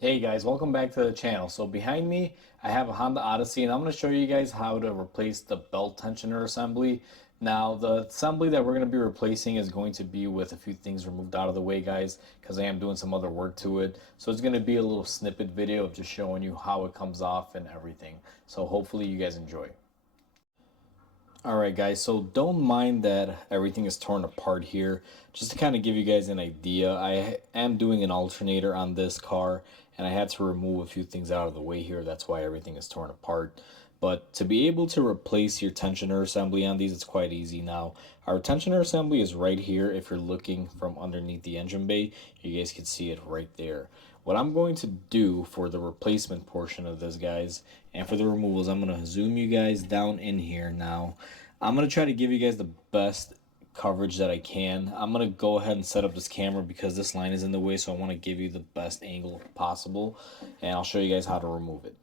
Hey guys, welcome back to the channel. So behind me, I have a Honda Odyssey and I'm going to show you guys how to replace the belt tensioner assembly. Now, the assembly that we're going to be replacing is going to be with a few things removed out of the way, guys, because I am doing some other work to it. So it's going to be a little snippet video of just showing you how it comes off and everything. So hopefully you guys enjoy. Alright guys, so don't mind that everything is torn apart here. Just to kind of give you guys an idea, I am doing an alternator on this car and I had to remove a few things out of the way here. That's why everything is torn apart. But to be able to replace your tensioner assembly on these, it's quite easy now. Our tensioner assembly is right here. If you're looking from underneath the engine bay, you guys can see it right there. What I'm going to do for the replacement portion of this, guys, and for the removals, I'm going to zoom you guys down in here now. I'm going to try to give you guys the best coverage that I can. I'm going to go ahead and set up this camera because this line is in the way, so I want to give you the best angle possible, and I'll show you guys how to remove it.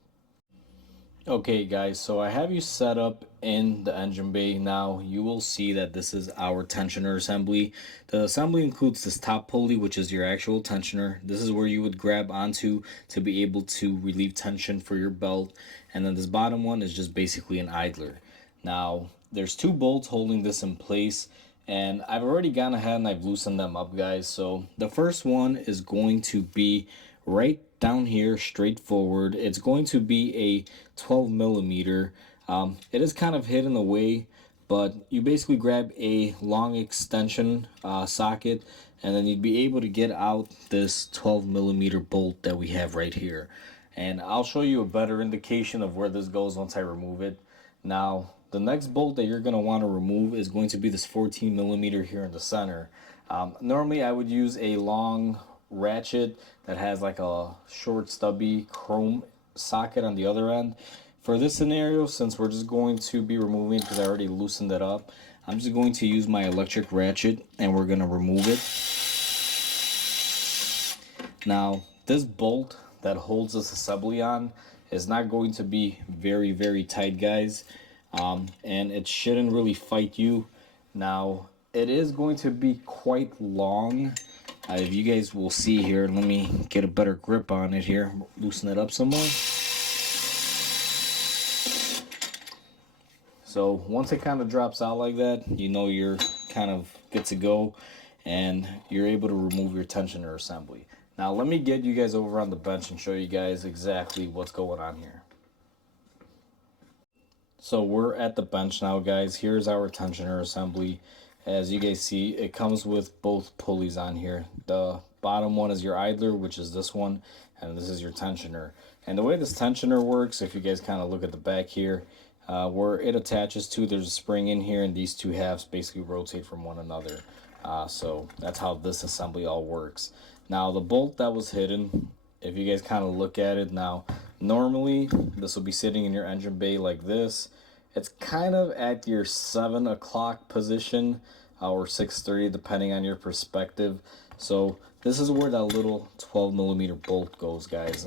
Okay guys, so I have you set up in the engine bay. Now you will see that this is our tensioner assembly. The assembly includes this top pulley, which is your actual tensioner. This is where you would grab onto to be able to relieve tension for your belt. And then this bottom one is just basically an idler. Now there's two bolts holding this in place, and I've already gone ahead and I've loosened them up, guys. So the first one is going to be right down here, straightforward. It's going to be a 12 millimeter. It is kind of hidden away, but you basically grab a long extension socket, and then you'd be able to get out this 12 millimeter bolt that we have right here. And I'll show you a better indication of where this goes once I remove it. Now, the next bolt that you're going to want to remove is going to be this 14 millimeter here in the center. Normally, I would use a long ratchet that has like a short stubby chrome socket on the other end. For this scenario, since we're just going to be removing, because I already loosened it up, I'm just going to use my electric ratchet and we're going to remove it. Now, this bolt that holds this assembly on is not going to be very tight, guys, and it shouldn't really fight you. Now, it is going to be quite long. If you guys will see here, let me get a better grip on it here, loosen it up some more. So once it kind of drops out like that, you know you're kind of good to go and you're able to remove your tensioner assembly. Now let me get you guys over on the bench and show you guys exactly what's going on here. So we're at the bench now, guys. Here's our tensioner assembly. As you guys see, it comes with both pulleys on here. The bottom one is your idler, which is this one, and this is your tensioner. And the way this tensioner works, if you guys kind of look at the back here, where it attaches to, there's a spring in here, and these two halves basically rotate from one another. So that's how this assembly all works. Now the bolt that was hidden, if you guys kind of look at it now, normally this will be sitting in your engine bay like this. It's kind of at your 7 o'clock position, or 6:30 depending on your perspective. So this is where that little 12 millimeter bolt goes, guys.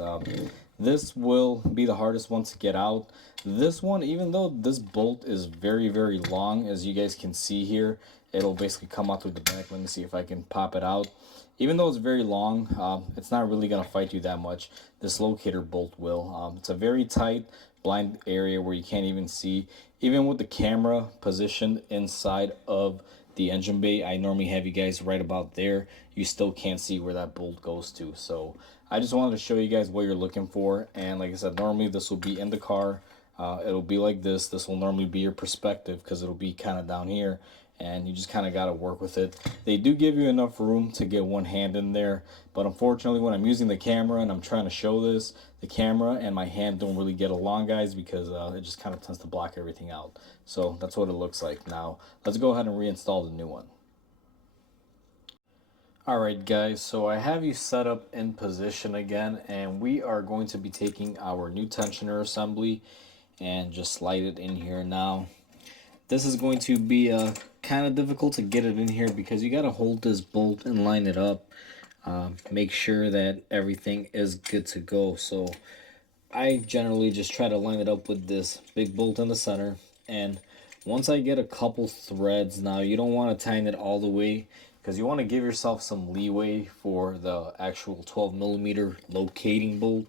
This will be the hardest one to get out. This one, even though this bolt is very long, as you guys can see here, it'll basically come out through the back. Let me see if I can pop it out. Even though it's very long, it's not really going to fight you that much. This locator bolt will. It's a very tight blind area where you can't even see. Even with the camera positioned inside of the engine bay, I normally have you guys right about there. You still can't see where that bolt goes to. So I just wanted to show you guys what you're looking for. And like I said, normally this will be in the car. It'll be like this. This will normally be your perspective because it'll be kind of down here, and you just kind of got to work with it. They do give you enough room to get one hand in there, but unfortunately when I'm using the camera and I'm trying to show this, the camera and my hand don't really get along, guys, because it just kind of tends to block everything out. So that's what it looks like. Now let's go ahead and reinstall the new one. Alright guys, so I have you set up in position again, and we are going to be taking our new tensioner assembly and just slide it in here. Now this is going to be kind of difficult to get it in here because you got to hold this bolt and line it up. Make sure that everything is good to go. So I generally just try to line it up with this big bolt in the center. And once I get a couple threads, now you don't want to tighten it all the way because you want to give yourself some leeway for the actual 12 millimeter locating bolt.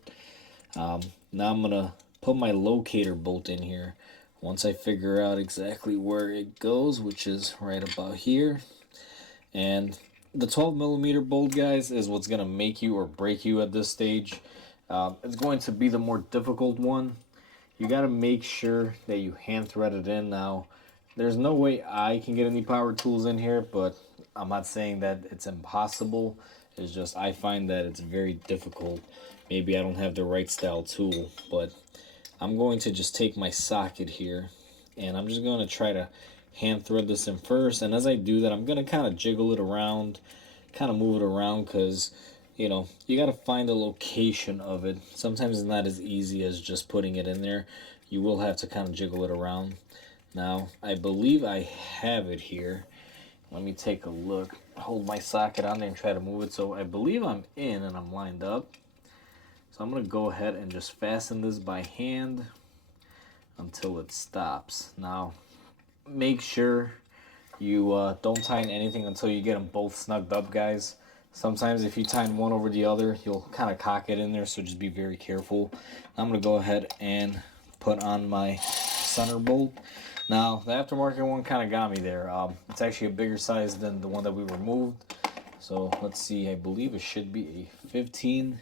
Now I'm gonna put my locator bolt in here once I figure out exactly where it goes, which is right about here. And the 12 millimeter bolt, guys, is what's gonna make you or break you at this stage. It's going to be the more difficult one. You got to make sure that you hand thread it in. Now, there's no way I can get any power tools in here, but I'm not saying that it's impossible. It's just I find that it's very difficult. Maybe I don't have the right style tool, but I'm going to just take my socket here and I'm just going to try to hand thread this in first. And as I do that, I'm going to kind of jiggle it around, kind of move it around, because you know, you got to find the location of it. Sometimes it's not as easy as just putting it in there. You will have to kind of jiggle it around. Now, I believe I have it here. Let me take a look. Hold my socket on there and try to move it. So I believe I'm in and I'm lined up. So I'm going to go ahead and just fasten this by hand until it stops. Now, make sure you don't tighten anything until you get them both snugged up, guys. Sometimes if you tighten one over the other, you'll kind of cock it in there, so just be very careful. I'm going to go ahead and put on my center bolt. Now, the aftermarket one kind of got me there. It's actually a bigger size than the one that we removed. So let's see, I believe it should be a 15.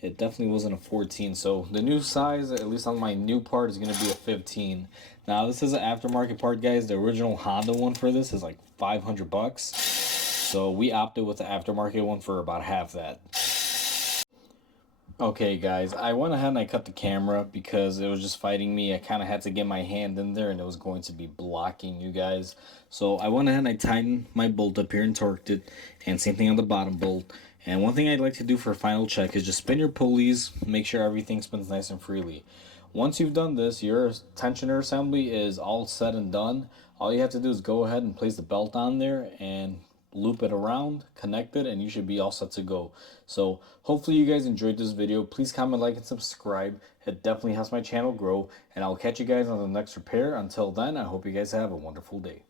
It definitely wasn't a 14. So the new size, at least on my new part, is going to be a 15. Now, this is an aftermarket part, guys. The original Honda one for this is like 500 bucks. So we opted with the aftermarket one for about half that. Okay, guys, I went ahead and I cut the camera because it was just fighting me. I kind of had to get my hand in there and it was going to be blocking you guys. So I went ahead and I tightened my bolt up here and torqued it. And same thing on the bottom bolt. And one thing I'd like to do for a final check is just spin your pulleys, make sure everything spins nice and freely. Once you've done this, your tensioner assembly is all said and done. All you have to do is go ahead and place the belt on there and loop it around, connect it, and you should be all set to go. So hopefully you guys enjoyed this video. Please comment, like, and subscribe. It definitely helps my channel grow, and I'll catch you guys on the next repair. Until then, I hope you guys have a wonderful day.